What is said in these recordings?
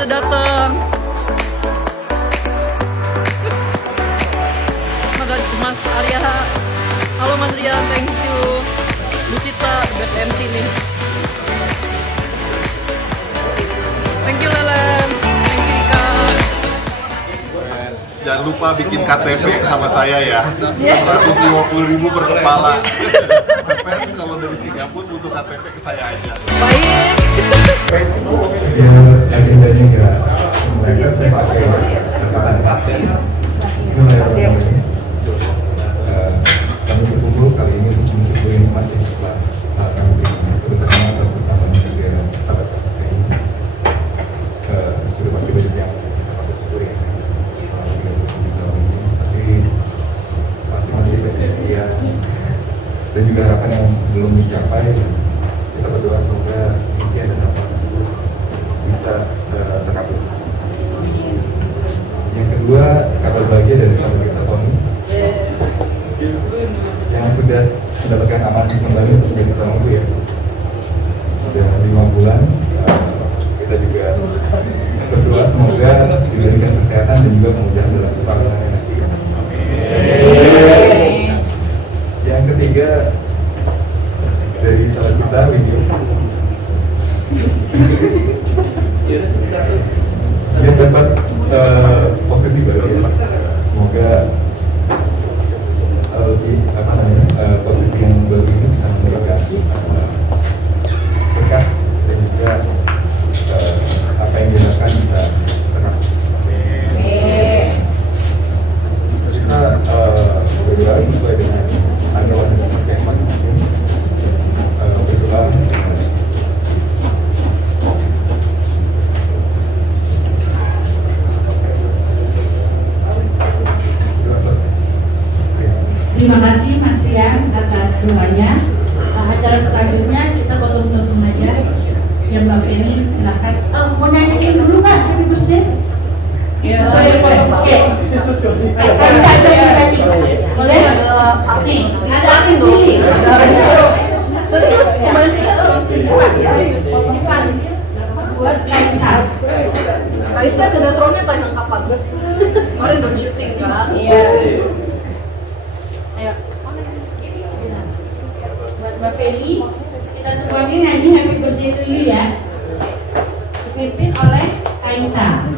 sudah datang. Mas Arya, halo Mas Arya, thank you. Bu Sita, best MC nih. Thank you Lelen, thank you Ika. Jangan lupa bikin KTP sama saya ya. 150.000 per kepala. Tapi kalau dari Singapura butuh KTP ke saya aja. Baik. Agendanya nggak meleset, saya pakai kata-kata. Bismillahirrahmanirrahim. Kami berkumpul kali ini untuk mensyukuri nikmat yang telah kami berikan, terutama atas pertamanya usia sahabat ini. Sudah pasti banyak yang patut syukuri selama 37 tahun ini, tapi masih banyak yang dan juga harapan yang belum dicapai. Kita berdoa semoga impian dan harapan tersebut bisa terkabul. Yang kedua, kabar bahagia dari sahabat kita Tony yang sudah mendapatkan amanah kembali untuk menjadi seorang guru ya. Sudah 5 bulan, kita juga berdoa semoga diberikan kesehatan dan juga kemudahan dalam kesalahannya nanti. Yang ketiga, dari sahabat kita Windy, dia dapat posisi baru ya. Semoga posisi yang baru ini bisa memberikan berkah dan juga apa yang dilakukan bisa terang. Kita berdoa sesuai dengan agama dan kepercayaan masing-masing. Berdoa Terima kasih Mas Rian atas doanya. Acara selanjutnya kita potong-potong aja. Ya Mbak Feni silahkan. Mau nyanyiin dulu Mbak happy birthday? Sesuai request. Oke. Bisa aja sekali. Boleh? Nih, ada artis Juli. Serius, kemana sih? Buat Kaisar. Aisyah sinetronnya tayang kapan? Kemarin baru syuting kan? Iya. Ayo. Buat Mbak Feli, kita semua ini nyanyi happy birthday to you ya. Dipimpin oleh Aisyah.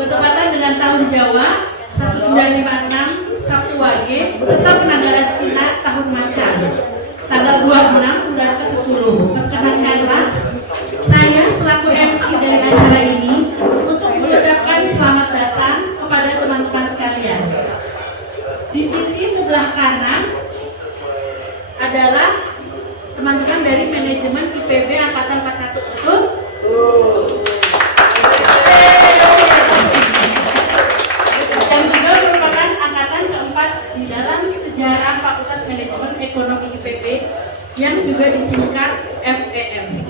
Bertepatan dengan tahun Jawa 1956 Sabtu Wage serta penanggalan Cina tahun Macan tanggal 26 bulan ke-10. Perkenankanlah saya selaku MC dari acara ini untuk mengucapkan selamat datang kepada teman-teman sekalian. Di sisi sebelah kanan adalah teman-teman dari manajemen IPB Angkatan 41, betul? Yang juga merupakan angkatan keempat di dalam sejarah Fakultas Manajemen Ekonomi IPB yang juga disingkat FEM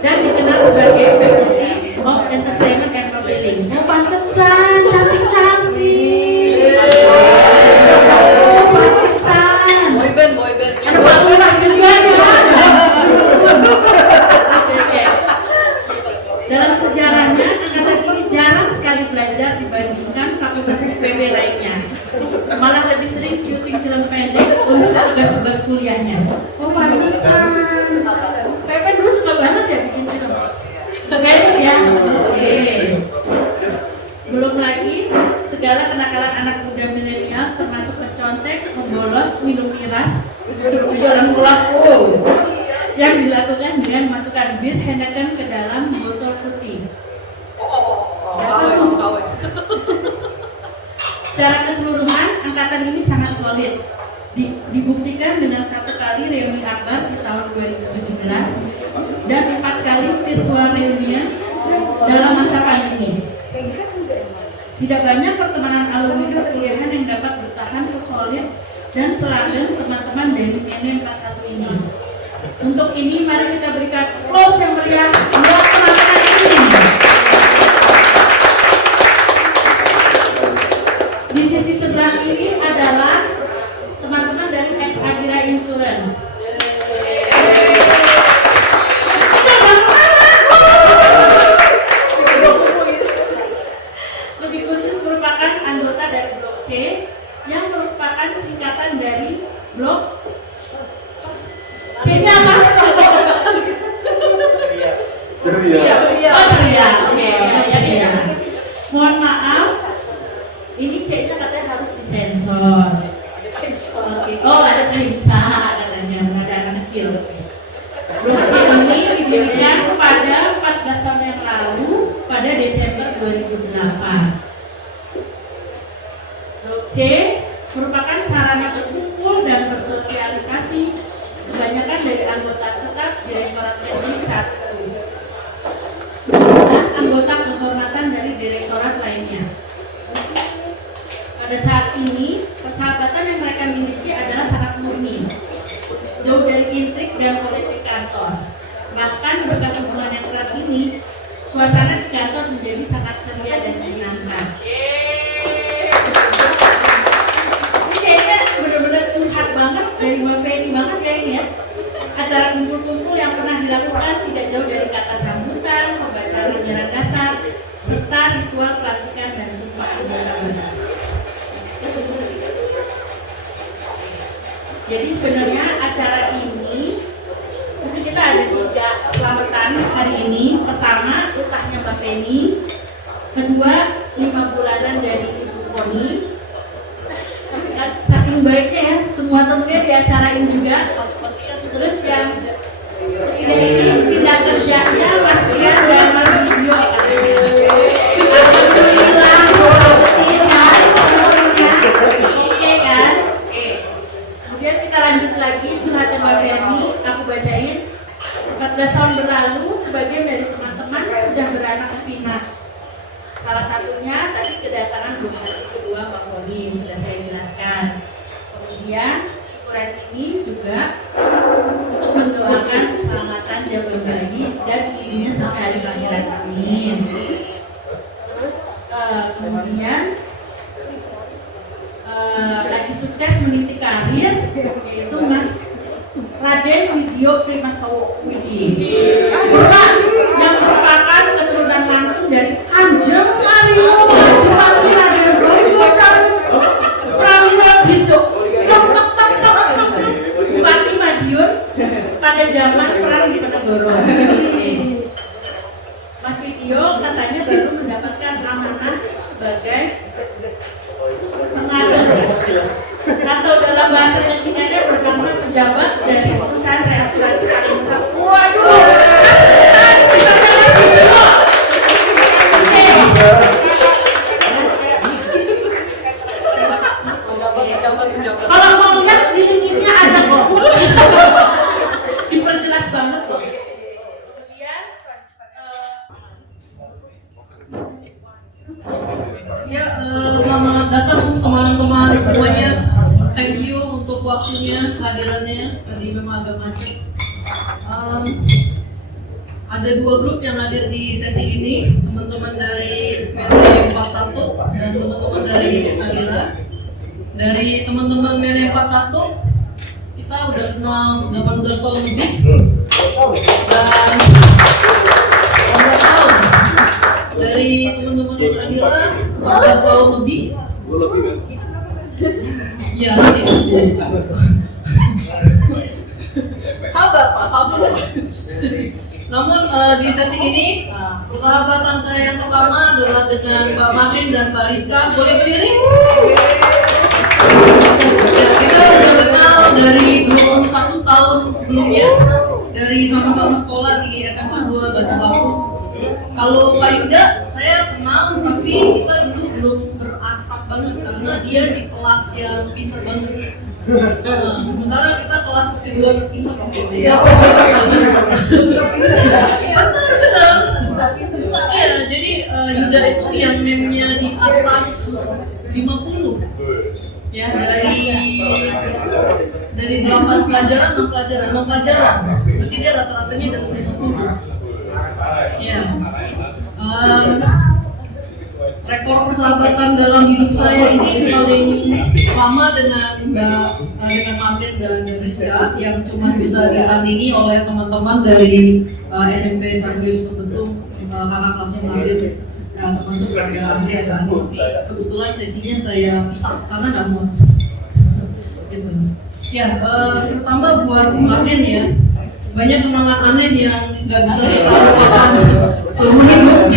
dan dikenal sebagai Faculty of Entertainment and Modeling. Oh, pantesan cantik-cantik. Pantesan. Boyband. Ada Pak Lurah juga ya. Oke. Dalam sejarahnya, angkatan ini jarang sekali belajar dibandingkan fakultas IPB lainnya. untuk tugas-tugas kuliahnya. Oh pantesan. Pepe dulu suka banget ya bikin film. Kayaknya ya. Oke. Belum lagi segala kenakalan anak muda milenial termasuk mencontek, membolos, minum miras di dalam kelas yang dilakukan dengan masukkan bir Heineken ke dalam botol putih. Apa tuh? Secara keseluruhan, angkatan ini sangat solid. Dibuktikan dengan 1 kali reuni akbar di tahun 2017 dan 4 kali virtual reunion dalam masa pandemi. Tidak banyak pertemanan alumni perkuliahan yang dapat bertahan sesolid dan selanggeng teman-teman dari PN 41 ini. Untuk ini, mari kita berikan applause yang meriah buat teman-teman ini. Di sisi sebelah kiri adalah teman-teman dari Ex Agira Insurance. Lebih khusus merupakan anggota dari Blok C yang merupakan singkatan dari Blok C-nya apa? Ceria. Oh ceria, oke, ceria. Mohon maaf, ini C-nya katanya harus disensor. Oke. Oh ada Kaisa katanya, ada anak kecil. Blok C ini didirikan pada 14 tahun yang lalu pada Desember 2008. Blok C merupakan sarana berkumpul dan bersosialisasi kebanyakan dari anggota tetap Direktorat Teknik saat itu dan anggota kehormatan dari direktorat lainnya. Pada saat ini, persahabatan yang mereka miliki adalah sangat murni, jauh dari intrik dan politik kantor. Bahkan berkat hubungan yang erat ini, suasana di kantor menjadi sangat ceria dan menyenangkan. Ini kayaknya benar-benar curhat banget dari Mbak Feni banget ya ini ya. Acara kumpul-kumpul yang pernah dilakukan tidak jauh dari kata sambutan, pembacaan ajaran dasar, serta ritual pelantikan dan sumpah jabatan. Jadi sebenarnya acara ini itu kita ada 3 selamatan hari ini. Pertama, ultahnya Mbak Feni. Kedua, 5 bulanan dari Ibu Foni. Saking baiknya ya, semua temennya diacarain juga. Terus yang ketiga ini pindah kerjanya Mas Rian dan Mas Video. Alhamdulillah, oke kan? Kemudian kita lanjut lagi curhatnya Mbak Feni. Aku bacain. 14 tahun berlalu, sebagian dari teman-teman sudah beranak pinak. Salah satunya tadi kedatangan 2 hari kedua Mbak Foni, sudah saya jelaskan. Kemudian syukuran ini juga untuk mendoakan keselamatan jabar bayi dan ibunya sampai hari kelahiran, amin. Terus kemudian lagi sukses meniti karir yaitu Mas Raden Widyo Primastowo Widhi Berat yang merupakan keturunan langsung dari Kanjeng Mario Bupati Raden Rondo Prawiro Dirjo Bupati Madiun pada zaman perang di Penegoro. Mas Widyo katanya baru mendapatkan amanah sebagai pengadil atau dalam bahasa Latinnya bernama pejabat dari perusahaan reasuransi paling besar. Waduh, kalau mau lihat di linknya ada kok. Diperjelas banget kok. Kemudian Ya, selamat datang teman-teman semuanya. Thank you untuk waktunya, kehadirannya. Tadi memang agak macet. Ada 2 grup yang hadir di sesi ini, teman-teman dari Mele 41 dan teman-teman dari Sagira. Dari teman-teman Mele 41, kita udah kenal 18 tahun lebih dan 18 tahun. Dari teman-teman Sagira 14 tahun lebih. Ya nanti. Sabar Pak, sabar. Namun di sesi ini persahabatan saya yang pertama adalah dengan Mbak Martin dan Mbak Rizka. Boleh berdiri? Ya, kita sudah kenal dari 21 tahun sebelumnya, dari sama-sama sekolah di SMA 2 Bandar Lampung. Kalau Pak Yuda, saya kenal tapi kita dulu belum berakrab banget karena dia di kelas yang pintar banget. Sementara kita kelas kedua pintar gitu ya. Ya, jadi Yuda itu yang memnya di atas 50. Ya, dari 8 pelajaran, 6 pelajaran. Berarti dia rata-ratanya di atas 50. Ya. Rekor persahabatan dalam hidup saya ini paling lama dengan Martin dan Rizka yang cuma bisa ditandingi oleh teman-teman dari SMP Sarjus tertentu kakak kelasnya Martin, termasuk ada Andri, ada Anu, tapi kebetulan sesinya saya pisah karena nggak mau. Gitu. Ya, terutama buat Martin ya, banyak kenangan aneh yang nggak bisa kita lupakan seumur hidup.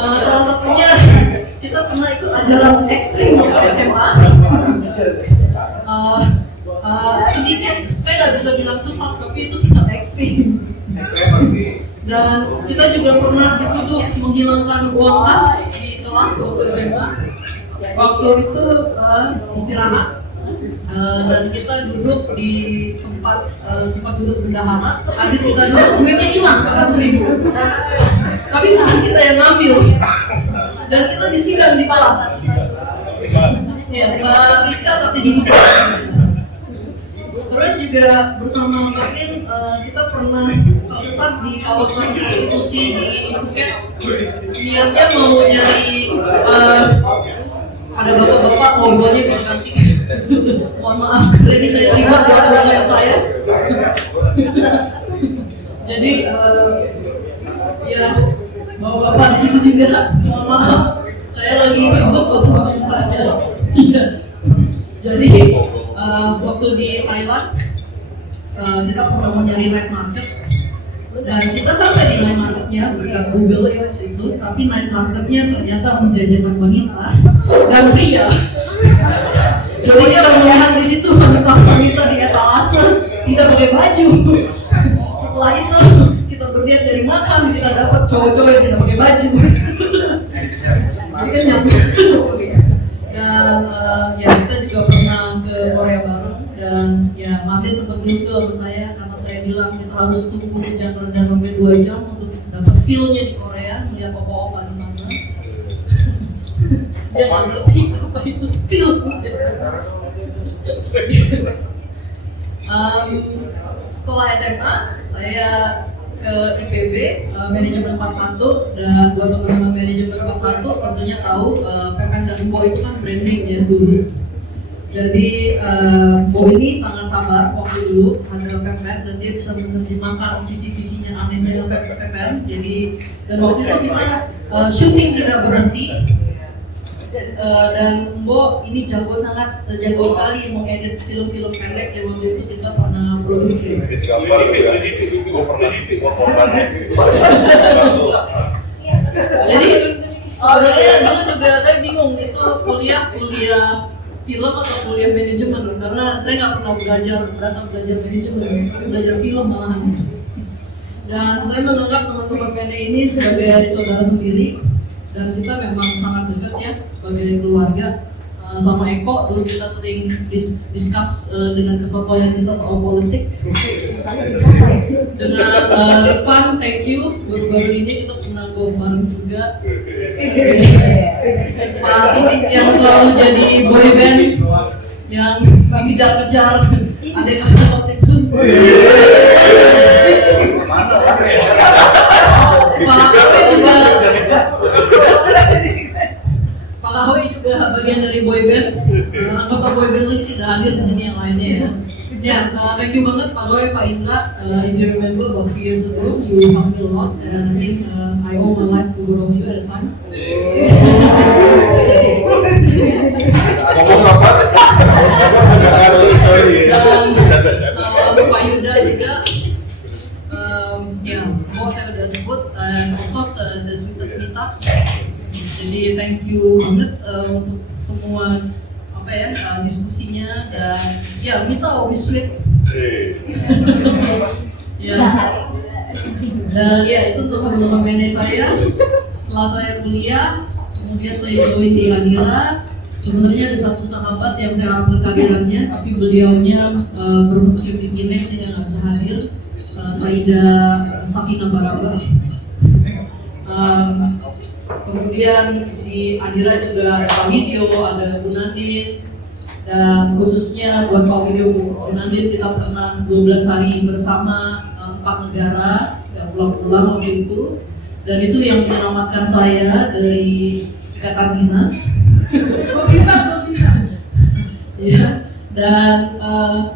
Salah satunya kita pernah ikut ajaran ekstrim waktu SMA. Sedikit, saya nggak bisa bilang sesat, tapi itu sangat ekstrim. Dan kita juga pernah dituduh menghilangkan uang kas di kelas waktu SMA. Waktu itu istirahat. Dan kita duduk di tempat duduk bendahara. Habis kita duduk, duitnya hilang 400.000. Tapi bukan kita yang ngambil. Dan kita disidang di kelas. Ya, Mbak Rizka saksi hidup. Terus juga bersama Martin kita pernah tersesat di kawasan prostitusi di Phuket. Niatnya mau nyari ada bapak-bapak ngobrolnya bisa cantik. Mohon maaf, ini saya terima buat teman saya. Jadi ya bapak-bapak di situ juga. Mohon maaf, saya lagi ribut buat teman saya. Jadi waktu di Thailand kita pernah mau nyari night market. Dan kita sampai di night marketnya, kita Google ya waktu itu, tapi night marketnya ternyata menjajakan wanita dan pria. Jadi kita melihat di situ wanita di etalase tidak pakai baju. Setelah itu kita berlihat dari makan, kita dapat cowok-cowok yang tidak pakai baju. Jadi kan nyambung. Dan ya kita juga pernah ke Korea bareng. Dan ya Martin sempat ngusul sama saya karena saya bilang kita harus tunggu hujan rendah sampai 2 jam untuk dapat feel-nya di Korea, melihat opa-opa di sana. Dia nggak ngerti apa itu feel. Setelah SMA saya ke IPB manajemen 41, dan buat teman-teman manajemen 41 tentunya tahu PPN dan Bo itu kan branding ya dulu. Jadi Bo ini sangat sabar waktu dulu ada PPN dan dia bisa menerjemahkan visi-visinya anehnya PPN. Jadi dan waktu itu kita syuting tidak berhenti. Dan Bo ini jago sekali mengedit film-film pendek yang waktu itu kita pernah produksi. Jadi sebenarnya kita juga saya bingung itu kuliah film atau kuliah manajemen, karena saya nggak pernah berasal belajar manajemen, tapi belajar film malahan. Dan saya menganggap teman-teman PNE ini sebagai saudara sendiri. Dan kita memang sangat dekat ya sebagai keluarga. Sama Eko dulu kita sering discuss dengan kesotoyan kita soal politik. Dengan Rifan, thank you. Baru-baru ini kita pernah golf bareng juga. Pak Sidik yang selalu jadi boyband yang dikejar-kejar adik kakak sotik itu. Pak Kahwi juga juga bagian dari boyband. Anggota boyband lagi tidak hadir di sini yang lainnya ya. Ya, thank you banget Pak Loy, Pak Indra. If you remember about 3 years ago, you helped me a lot, and I think I owe my life to both of you at the time. Ngomong apa? Dan Pak Yuda juga. Ya, saya udah sebut, and of course the sweetest meetup. Jadi thank you banget untuk semua diskusinya, dan ya Mita always sweet. Ya. Dan ya itu untuk teman-teman manajer saya. Setelah saya kuliah, kemudian saya join di Adira. Sebenarnya ada satu sahabat yang saya harapkan kehadirannya, tapi beliaunya bermukim di Pineng sehingga nggak bisa hadir. Saida Safina Baraba. Kemudian di Adira juga ada Pak Video, ada Bu Nadine, dan khususnya buat Pak Video, Bu Nadine kita pernah 12 hari bersama 4 negara, nggak pulang-pulang waktu itu, dan itu yang menyelamatkan saya dari ikatan dinas. Ya. Dan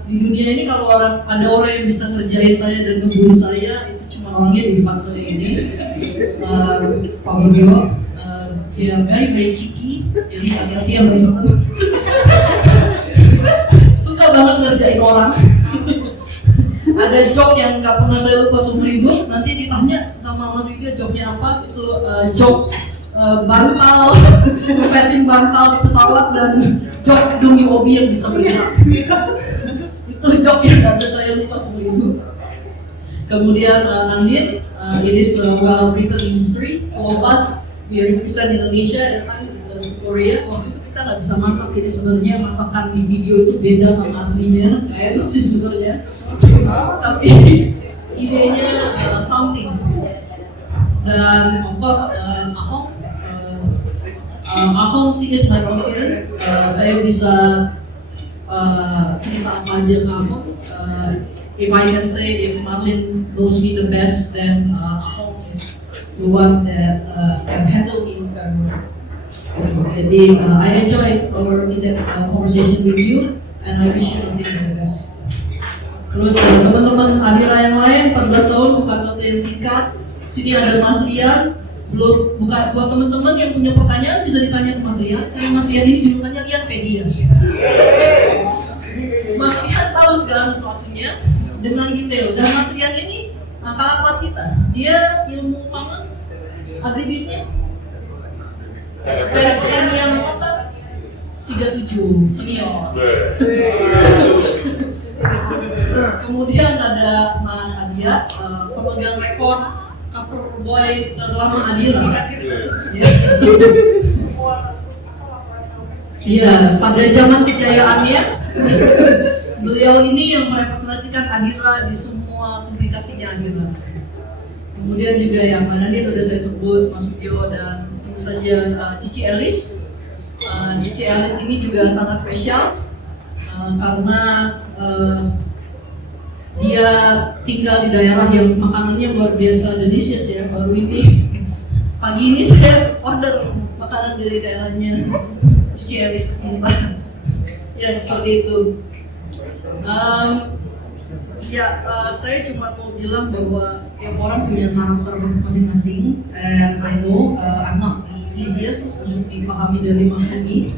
di dunia ini kalau ada orang yang bisa ngerjain saya dan ngebully saya, itu cuma orangnya di depan saya ini. Pak Video, dia very cheeky, jadi hati-hati yang teman-teman. Suka banget ngerjain orang. Ada job yang nggak pernah saya lupa seumur hidup. Nanti ditanya sama Mas Video jobnya apa, itu job bantal, confessing bantal di pesawat, dan job demi hobi yang bisa bergerak. Itu job yang nggak bisa saya lupa seumur hidup. Kemudian Nandin, it is well written in history. All of us, we represent Indonesia dan di Korea. Waktu itu kita nggak bisa masak, jadi sebenarnya masakan di video itu beda sama aslinya. Kayak sih sebenarnya. Tapi idenya something. Dan of course Ahong sih is my confident. Saya bisa cerita apa aja ke Ahong. If I can say, if Marlin knows me the best, then Ahong is the one that can handle me very well. Jadi I enjoy our in-depth conversation with you, and I wish you nothing but the best. Terus teman-teman Adira yang lain, 14 tahun bukan sesuatu yang singkat. Sini ada Mas Rian. Buat teman-teman yang punya pertanyaan bisa ditanya ke Mas Rian, karena Mas Rian ini julukannya Rianpedia. Mas Rian tahu segala sesuatunya dengan detail, dan Mas Rian ini kakak kelas kita. Dia ilmu pangan, agribisnis, dari pertanian kota 37 senior. Kemudian ada Mas Adia, pemegang rekor cover boy terlama Adira. Iya, pada zaman kejayaannya, beliau ini yang merepresentasikan Adira di semua publikasinya Adira. Kemudian juga yang mana nih sudah saya sebut, Mas Video, dan tentu saja Cici Elis. Cici Elis ini juga sangat spesial karena dia tinggal di daerah yang makanannya luar biasa delicious ya. Baru ini pagi ini saya order makanan dari daerahnya Cici Elis tercinta. Ya seperti itu. Saya cuma mau bilang bahwa setiap orang punya karakter masing-masing, and I know I'm not the easiest untuk dipahami dan dimahami.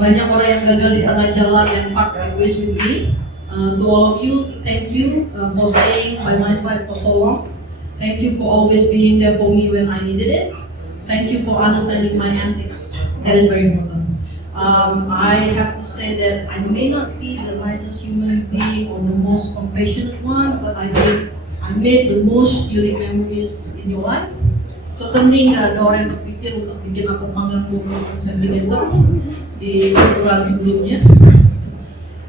Banyak orang yang gagal di tengah jalan yang part my ways with me. To all of you, thank you for staying by my side for so long. Thank you for always being there for me when I needed it. Thank you for understanding my antics. That is very important. I have to say that I may not be the nicest human being or the most compassionate one, but I think I made the most unique memories in your life. Certainly nggak ada orang yang berpikir untuk bikin aku panggil 20 cm di syukuran sebelumnya.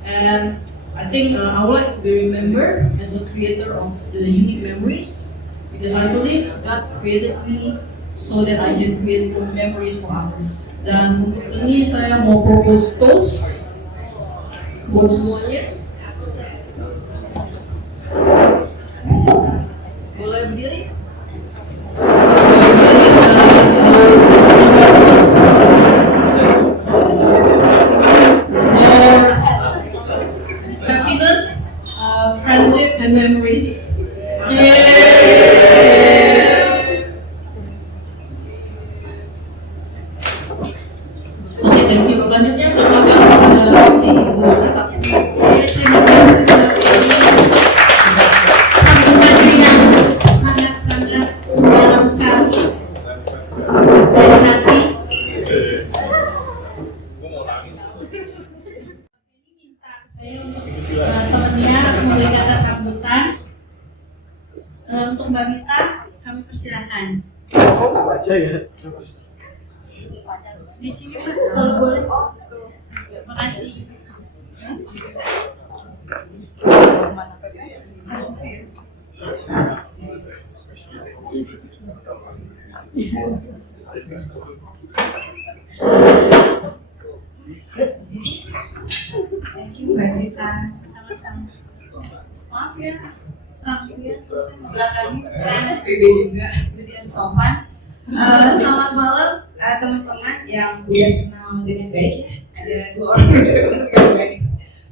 And I think I would like to be remembered as a creator of the unique memories, because I believe God created me so that I can create more memories for others. Dan untuk ini saya mau propose toast buat semuanya. Boleh berdiri? and memories. Cheers! Oke, thank you. Selanjutnya saya silakan kepada si Ibu Sita. Terima kasih sambutan yang sangat-sangat dalam sekali dari hati. Minta saya untuk temannya memberi kata sambutan. Untuk Mbak Mita, kami persilakan. Di sini Pak, kalau boleh. Terima kasih. Thank you Mbak Zita. Sama-sama. Maaf ya, kamu ya belakang kan PB juga, jadi yang sopan. Selamat malam teman-teman yang udah kenal dengan baik ya. Ada 2 orang yang udah kenal dengan baik.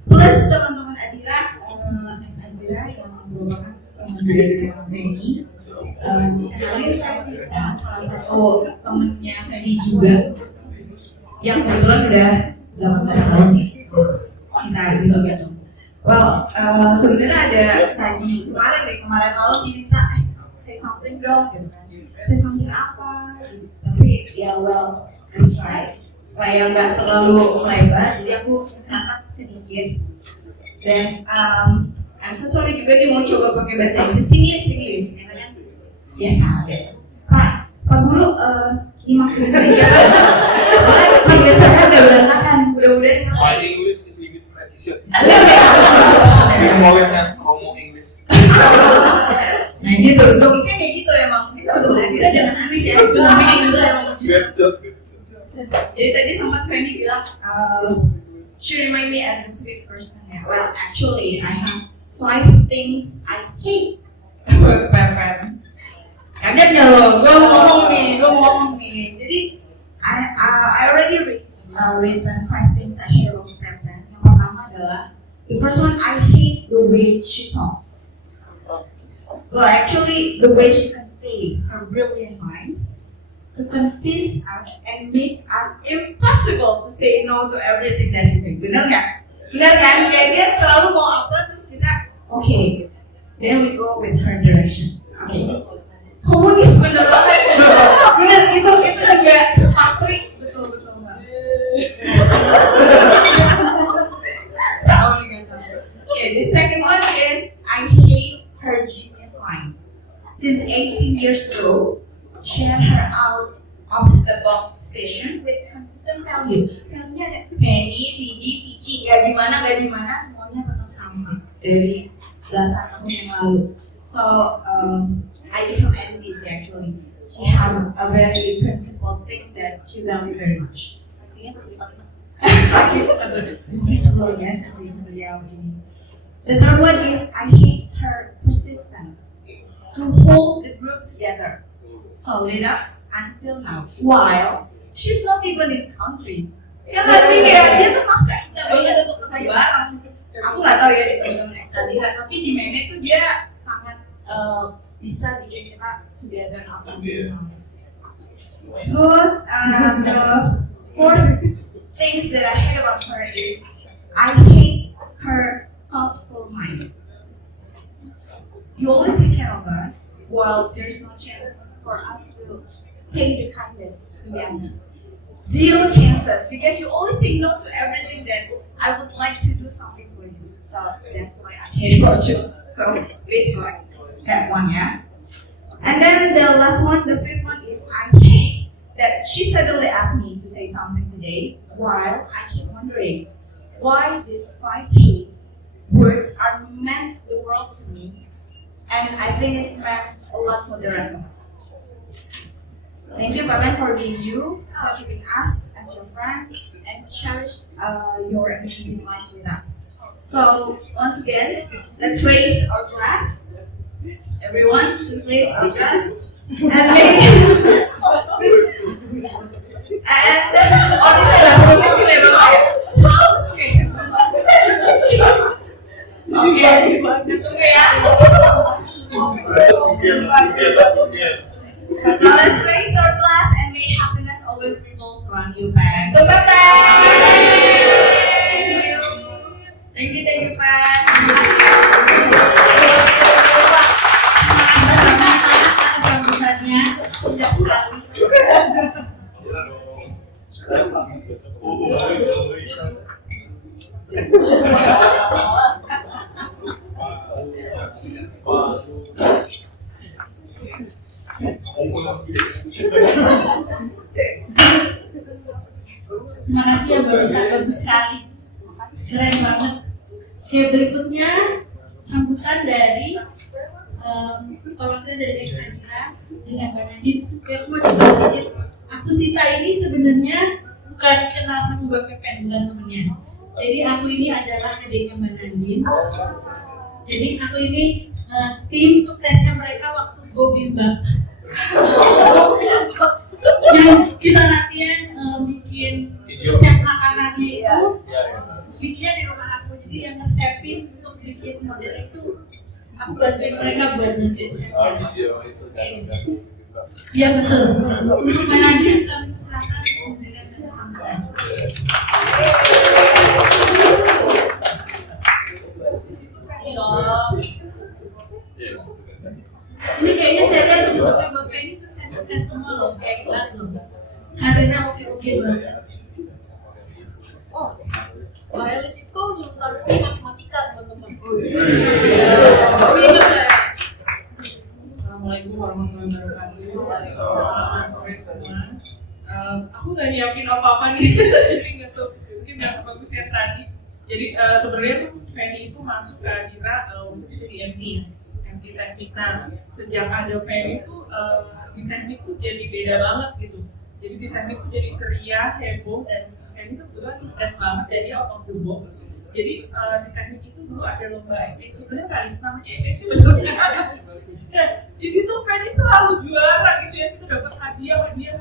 Plus teman-teman Adira, ex Adira yang merupakan teman dari Feni. Kenalin saya salah satu temennya Feni juga, yang kebetulan udah 18 tahun nih. Kita gitu. Well, sebenarnya ada tadi kemarin malam diminta say something dong, gitu kan. Say something apa? Gitu. Tapi ya well, let's try supaya nggak terlalu melebar. Jadi aku angkat sedikit. Dan I'm so sorry juga nih mau coba pakai bahasa Inggris, English, ya kan? Biasa deh. Pak Guru, nyimak dulu ya. Soalnya Inggris saya udah berantakan, mudah-mudahan. My English is limited edition. Bolehnya promo English. Nah gitu, jokesnya kayak gitu emang. Kita untuk Adira jangan aneh ya. Lebih gitu emang. Jadi tadi sempat Fanny bilang, she remind me as a sweet person ya. Well, actually, I have 5 things I hate about Pepen. Kaget nggak lo? Gue mau ngomong nih. Jadi, I already written 5 things I hate about Pepen. Yang pertama adalah, the first one, I hate the way she talks. Well, actually, the way she conveyed her brilliant mind to convince us and make us impossible to say no to everything that she said. Bener nggak? Bener kan? Kayak dia selalu mau apa terus kita, okay. Then we go with her direction. Okay. Komunis bener banget. Bener itu juga patri betul mbak. Okay, the second one is I hate her genius mind. Since 18 years ago, she had her out of the box vision with consistent value. Filmnya ada Penny, Vidi, Vici, gak di mana, semuanya tetap sama dari belasan tahun yang lalu. So I become enemies actually. She had a very principled thing that she valued very much. Itu luar biasa sih beliau ini. The third one is I hate her persistence to hold the group together, solid up until now, while she's not even in country. Ya nggak kayak dia tuh maksa kita banget untuk kerja bareng. Aku nggak tahu ya di teman-teman ex Adira, tapi di Meme itu dia sangat bisa bikin kita together up until now. Terus the fourth things that I hate about her is I hate her thoughtful minds. You always take care of us while there's no chance for us to pay the kindness, to be honest. 0 chances because you always say no to everything that I would like to do something for you. So that's why I hate about you. So please work that one, yeah. And then the last one, the fifth one is I hate that she suddenly asked me to say something today while I keep wondering why these 5 hates words are meant the world to me, and I think it's meant a lot for the rest of us. Thank you, Papan, for being you, for keeping us as your friend, and cherish your amazing life with us. So, once again, let's raise our glass. Everyone, please raise our glass. And may... Ditunggu ya. Now let's raise our glass and may happiness always revolves around you, Pak. Go, Pak. Thank you, Pak. Atas sambutannya, indah sekali. Terima kasih ya Bapak, bagus sekali, keren banget. Oke, berikutnya sambutan dari perwakilan dari Exandra dengan Mbak Nadine. Oke, aku mau coba sedikit. Aku Sita ini sebenarnya bukan kenal sama Mbak Pepen, bukan temennya. Jadi aku ini adalah adiknya Mbak Nadine. Jadi aku ini tim suksesnya mereka waktu Go Bimbang. Yang kita latihan bikin resep makanannya itu bikinnya di rumah aku. Jadi yang resepin untuk bikin model itu aku bantuin mereka buat bikin resepnya. Iya betul. Untuk Mbak Nadine kami silakan memberikan sambutan. Ini kayaknya saya lihat teman-teman Mbak Feni sukses semua loh, kayak loh. Karirnya oke banget. Mbak Elis itu jurusan matematika, teman-teman. Assalamualaikum warahmatullahi wabarakatuh. Selamat sore semua. Aku nggak nyiapin apa-apa nih, jadi mungkin nggak sebagus yang tadi. Jadi sebenarnya tuh Feni itu masuk ke Adira waktu itu di MT teknik. Nah, sejak ada Feni itu di teknik tuh jadi beda banget gitu. Jadi di teknik tuh jadi ceria, heboh, dan Feni tuh kebetulan cerdas banget, jadi out of the box. Jadi di teknik itu dulu ada lomba SEC, bener kali namanya SEC bener. Ya, jadi tuh Feni selalu juara gitu ya, kita dapat hadiah gitu,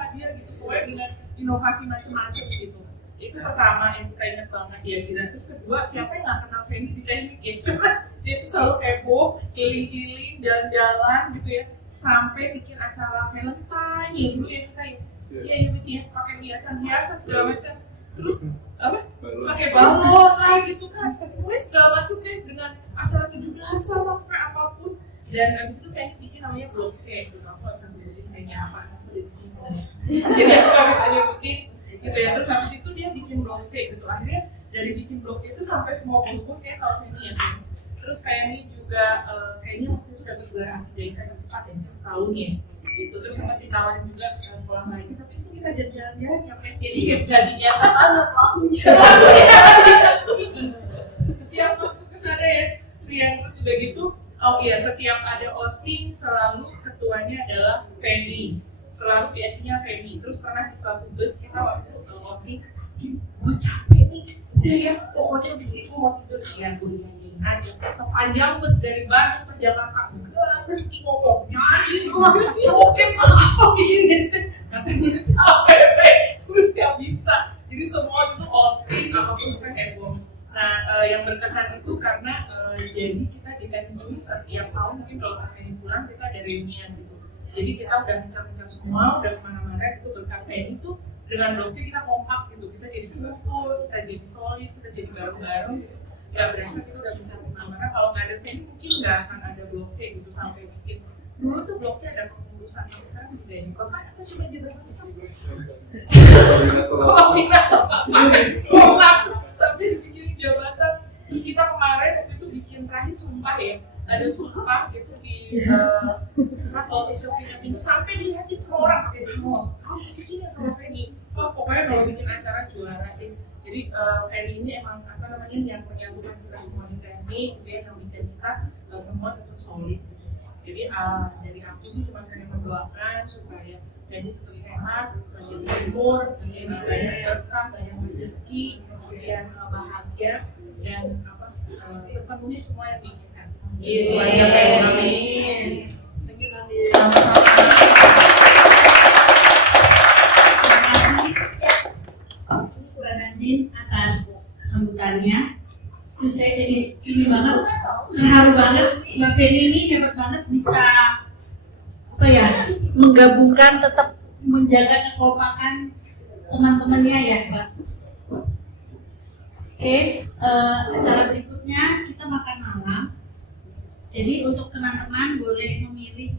pokoknya dengan inovasi macam-macam gitu. Itu pertama yang kita ingat banget ya, dan terus kedua siapa yang nggak kenal Feni di teknik ya, karena dia tuh selalu heboh, keliling-keliling, jalan-jalan gitu ya, sampai bikin acara Valentine ya dulu ya kita ya pakai hiasan-hiasan segala macam, terus apa pakai balon lah gitu kan, pokoknya segala macam deh dengan acara 17-an sampai apapun. Dan abis itu Feni bikin namanya blog C, gitu. Aku nggak bisa sebutin C-nya apa, aku dari sini. Jadi aku nggak bisa nyebutin gitu ya. Terus habis itu dia bikin blog C gitu. Akhirnya dari bikin blog itu sampai semua bos-bos kayak tahu Feni ya. Terus Feni juga kayaknya waktu itu dapat gelar ahli jahitan cepat ya, setahun ya. Gitu. Terus sempat ditawarin juga ke sekolah lagi, tapi itu kita jalan-jalan ya Feni. Jadi jadinya yang masuk ke sana ya. Yang terus udah gitu. Oh iya, setiap ada outing selalu ketuanya adalah Feni, selalu biasanya Feni. Terus pernah di suatu bus kita waktu outing, gue capek nih, udah ya pokoknya abis itu mau tidur ya gue nyanyiin aja. Sepanjang bus dari Bandung ke Jakarta, gak berhenti ngomong, nyanyi, joget apa ini, katanya capek, udah gak bisa. Jadi semua itu outing, apapun kan heboh. Nah, yang berkesan itu karena jadi kita di teknik ini setiap tahun mungkin kalau pas Feni pulang kita ada reunian gitu. Jadi kita udah mencar-mencar semua, udah kemana-mana itu berkat Feni tuh dengan blog C kita kompak gitu. Kita jadi kumpul, kita jadi solid, kita jadi bareng-bareng gitu. Gak berasa kita udah mencar kemana-mana. Kalau nggak ada Feni mungkin nggak akan ada blog C gitu sampai bikin. Dulu tuh blog C ada kepengurusan, tapi sekarang udah ini. Bapak kita coba jabatan itu. Koordinator sampai dibikin jabatan. Terus kita kemarin waktu itu bikin terakhir sumpah ya, ada sumpah gitu di coffee shop-nya itu sampai dilihatin semua orang pakai demos. Kamu bikin yang sama Feni. Oh pokoknya kalau bikin acara juara deh. Jadi Feni ini emang apa namanya yang menyatukan kita semua di teknik, dia yang bikin kita semua tetap solid. Jadi dari aku sih cuma pengen mendoakan supaya Feni tetap sehat, banyak umur, banyak berkah, banyak rezeki, kemudian bahagia dan terpenuhi semua yang diinginkan. Amin. Thank you Nadi. Sama-sama. Mbak Nadine atas sambutannya. Terus saya jadi ini banget, terharu banget. Mbak Feni ini hebat banget bisa apa ya, menggabungkan, tetap menjaga kekompakan teman-temannya ya, Mbak. Oke, acara berikutnya kita makan malam. Jadi untuk teman-teman boleh memilih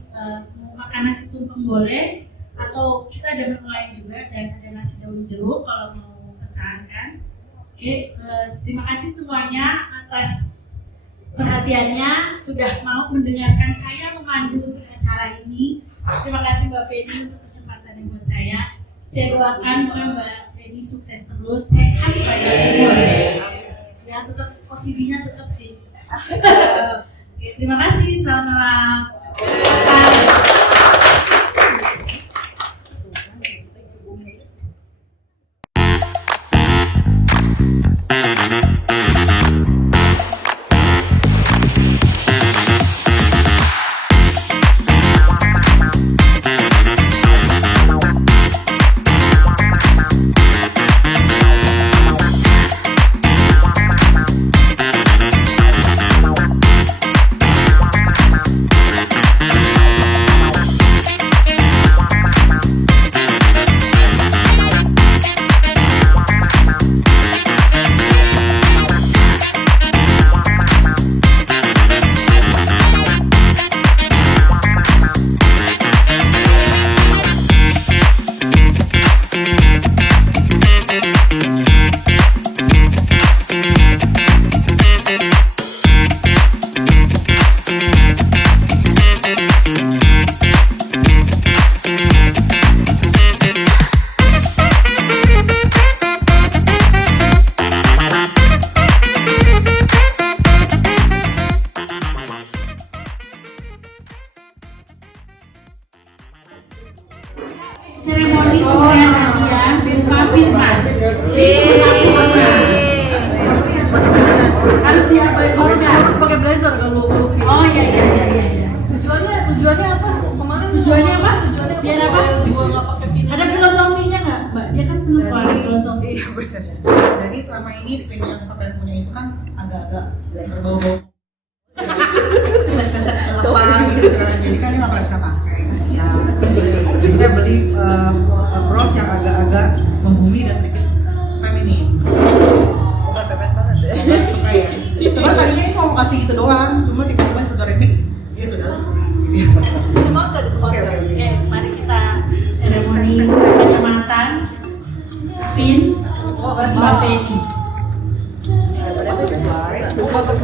mau makan nasi tumpeng boleh, atau kita ada menu lain juga dan ada nasi daun jeruk kalau mau pesan kan. Oke, terima kasih semuanya atas perhatiannya, sudah mau mendengarkan saya memandu untuk acara ini. Terima kasih Mbak Feni untuk kesempatannya buat saya. Saya doakan Mbak Feni sukses terus, sehat banyak umur. Ya tetap positifnya tetap sih. Oke, terima kasih, selamat malam. Seremoni pemberian hadiah berupa pinpas. Harus diapain? Harus pakai blazer kalau Oh iya. tujuannya apa? Kemarin Tujuannya apa? Biar apa? Gua nggak pakai pin. Ada filosofinya nggak, Mbak? Dia kan seneng kalau ada filosofi. Iya benar. Jadi selama ini pin yang Papen punya itu kan agak-agak berbau-bau. Keset-keset kelepas gitu kan. Jadi kan dia nggak pernah bisa pakai, kasihan. Jadi kita beli bros yang agak-agak membumi dan sedikit feminin. Bukan Papen banget ya. Suka ya. Sebenarnya tadinya ini mau kasih itu doang, cuma tiba-tiba sudah remix. Ya sudah. Semangat, Oke. Oke, mari kita seremoni penyematan Vin Mbak Feni. Kupu-kupu apa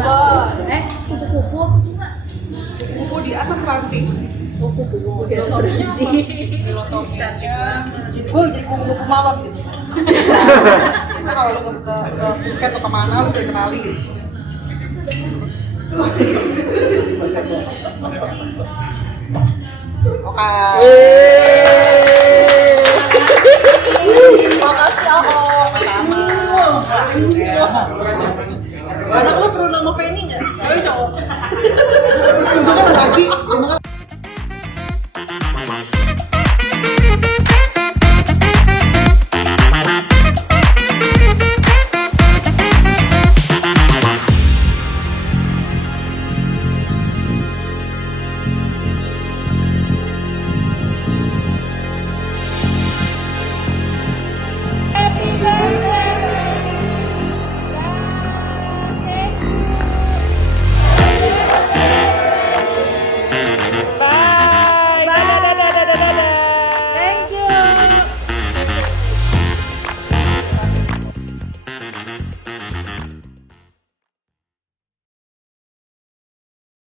tuh Mbak? Buku di atas ranting. Oh, kupu-kupu filosofinya apa? Filosofinya Gue jadi kupu-kupu malam gitu. kita kalau lu ke Phuket atau kemana lu bisa kenali. Oke. Makasih Ahong. Sama. Anak lu perlu nama Feni nggak? Cewek cowok. Itu kan lagi